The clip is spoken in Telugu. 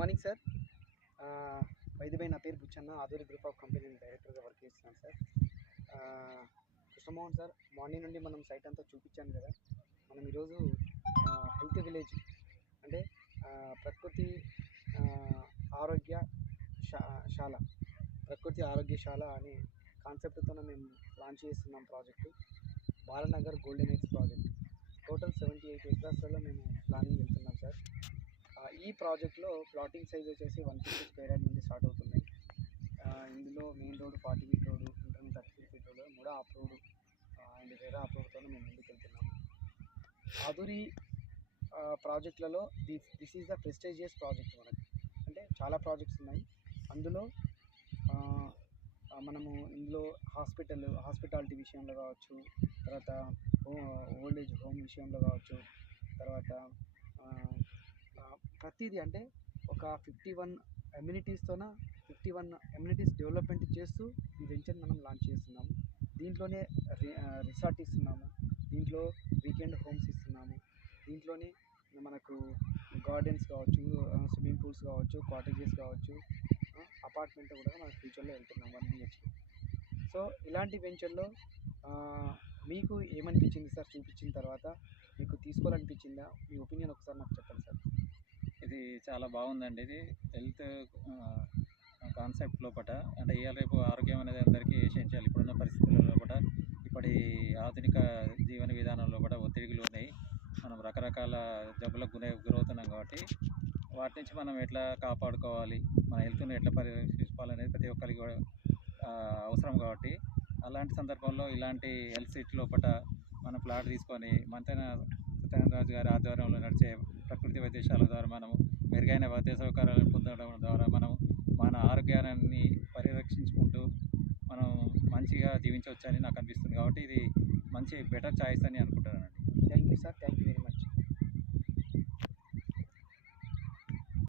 Morning sir. వైద్యపై నా పేరు Buchanna, Aduri group of company డైరెక్టర్గా వర్క్ చేస్తున్నాను సార్. కృష్ణమోహన్ సార్, మార్నింగ్ నుండి మనం సైట్ అంతా చూపించాను కదా. మనం ఈరోజు హెల్త్ విలేజ్ అంటే ప్రకృతి ఆరోగ్య శాల ప్రకృతి ఆరోగ్యశాల అనే కాన్సెప్ట్తో మేము లాంచ్ చేస్తున్నాం project. Balanagar golden AIDS project. Total 78 ఎకరాస్లలో మేము ప్లానింగ్ వెళ్తున్నాం సార్. ఈ ప్రాజెక్ట్లో ప్లాటింగ్ సైజ్ వచ్చేసి 150 స్క్వేర్ యార్డ్ నుండి స్టార్ట్ అవుతున్నాయి. ఇందులో main road 40 feet road, internal 30 feet road, కూడా అప్రూవ్డ్ అండ్ వేరే అప్రూవ్డ్తో మేము ముందుకు వెళ్తున్నాము. ఆదూరి ప్రాజెక్టులలో this is the prestigious project. మనకి అంటే చాలా ప్రాజెక్ట్స్ ఉన్నాయి. అందులో మనము ఇందులో హాస్పిటాలిటీ విషయంలో కావచ్చు, తర్వాత ఓల్డ్ ఏజ్ హోమ్ విషయంలో కావచ్చు, తర్వాత ప్రతిదీ అంటే ఒక 51 ఎమ్యూనిటీస్ డెవలప్మెంట్ చేస్తూ ఈ వెంచర్ మనం లాంచ్ చేస్తున్నాము. దీంట్లోనే రిసార్ట్ ఇస్తున్నాము, దీంట్లో వీకెండ్ హోమ్స్ ఇస్తున్నాము, దీంట్లోనే మనకు గార్డెన్స్ కావచ్చు, స్విమ్మింగ్ పూల్స్ కావచ్చు, కాటేజెస్ కావచ్చు, అపార్ట్మెంట్ కూడా మన ఫ్యూచర్లో వెళ్తున్నాం 1 BHK. సో ఇలాంటి వెంచర్లో మీకు ఏమనిపించింది సార్? చూపించిన తర్వాత మీకు తీసుకోవాలనిపించిందా? మీ ఒపీనియన్ ఒకసారి నాకు చెప్పండి సార్. ఇది చాలా బాగుందండి. ఇది హెల్త్ కాన్సెప్ట్ లోపల అంటే ఇవాళ రేపు ఆరోగ్యం అనేది అందరికీ ఎసెన్షియల్. ఇప్పుడున్న పరిస్థితుల లోపల, ఇప్పటి ఆధునిక జీవన విధానంలో కూడా ఒత్తిడికి ఉన్నాయి. మనం రకరకాల జబ్బులకు గురవుతున్నాం కాబట్టి వాటి నుంచి మనం ఎట్లా కాపాడుకోవాలి, మన హెల్త్ని ఎట్లా పరిరక్షించుకోవాలనేది ప్రతి ఒక్కరికి కూడా అవసరం. కాబట్టి అలాంటి సందర్భంలో ఇలాంటి హెల్త్ సిటీ లోపల మనం ప్లాట్ తీసుకొని మంతెన సత్యనారాయణ గారి ఆధ్వర్యంలో నడిచే ప్రకృతి వైద్యశాల ద్వారా మనం మెరుగైన వైద్య సౌకర్యాలను పొందడం ద్వారా మనం మన ఆరోగ్యాన్ని పరిరక్షించుకుంటూ మనం మంచిగా జీవించవచ్చని నాకు అనిపిస్తుంది. కాబట్టి ఇది మంచి బెటర్ చాయిస్ అని అనుకుంటున్నానండి. Thank you sir. Thank you very much.